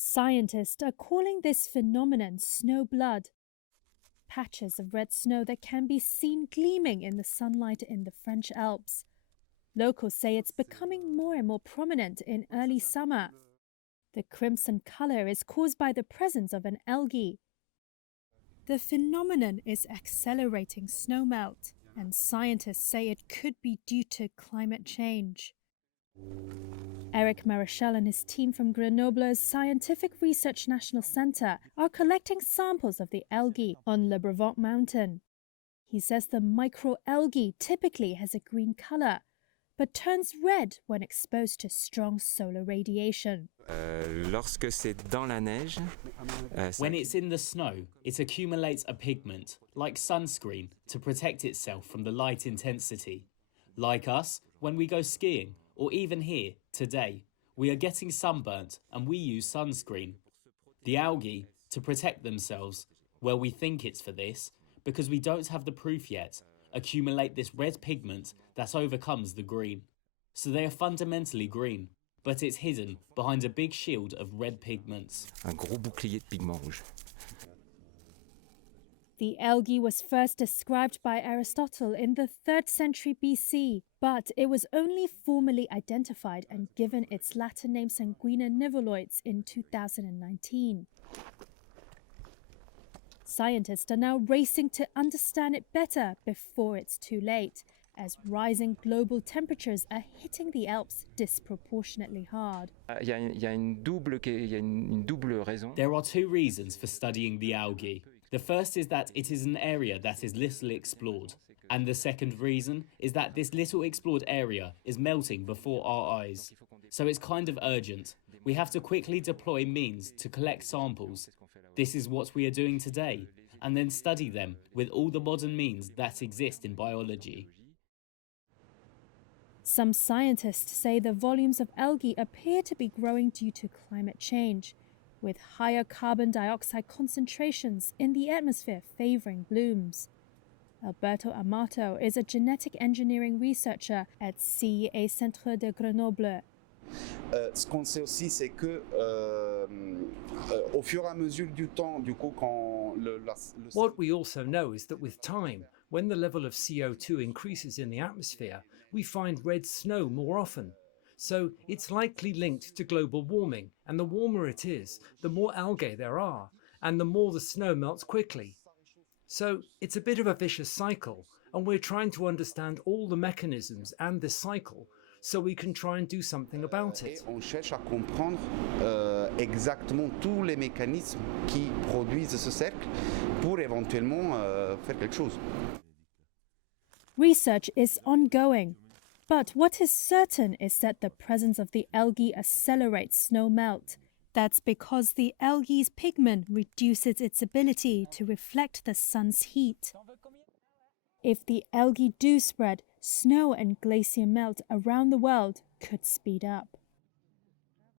Scientists are calling this phenomenon snow blood. Patches of red snow that can be seen gleaming in the sunlight in the French Alps. Locals say it's becoming more and more prominent in early summer. The crimson color is caused by the presence of an algae. The phenomenon is accelerating snowmelt, and scientists say it could be due to climate change. Eric Marichal and his team from Grenoble's Scientific Research National Center are collecting samples of the algae on Le Brevant mountain. He says the microalgae typically has a green color, but turns red when exposed to strong solar radiation. When it's in the snow, it accumulates a pigment, like sunscreen, to protect itself from the light intensity. Like us, when we go skiing, or even here, today, we are getting sunburnt and we use sunscreen. The algae, to protect themselves, well, we think it's for this, because we don't have the proof yet, accumulate this red pigment that overcomes the green. So they are fundamentally green, but it's hidden behind a big shield of red pigments. Un gros bouclier de pigments rouges. The algae was first described by Aristotle in the 3rd century BC, but it was only formally identified and given its Latin name Sanguina niveloides in 2019. Scientists are now racing to understand it better before it's too late, as rising global temperatures are hitting the Alps disproportionately hard. There are two reasons for studying the algae. The first is that it is an area that is little explored, and the second reason is that this little explored area is melting before our eyes. So it's kind of urgent. We have to quickly deploy means to collect samples. This is what we are doing today, and then study them with all the modern means that exist in biology. Some scientists say the volumes of algae appear to be growing due to climate change, with higher carbon dioxide concentrations in the atmosphere favoring blooms. Alberto Amato is a genetic engineering researcher at CIE Centre de Grenoble. Ce qu'on sait aussi, c'est que au fur et à mesure du temps, du coup, quand What we also know is that with time, when the level of CO2 increases in the atmosphere, we find red snow more often. So it's likely linked to global warming, and the warmer it is, the more algae there are, and the more the snow melts quickly. So it's a bit of a vicious cycle, and we're trying to understand all the mechanisms and this cycle so we can try and do something about it. On cherche à comprendre exactement tous les mécanismes qui produisent ce cercle pour éventuellement faire quelque chose. Research is ongoing, but what is certain is that the presence of the algae accelerates snow melt. That's because the algae's pigment reduces its ability to reflect the sun's heat. If the algae do spread, snow and glacier melt around the world could speed up.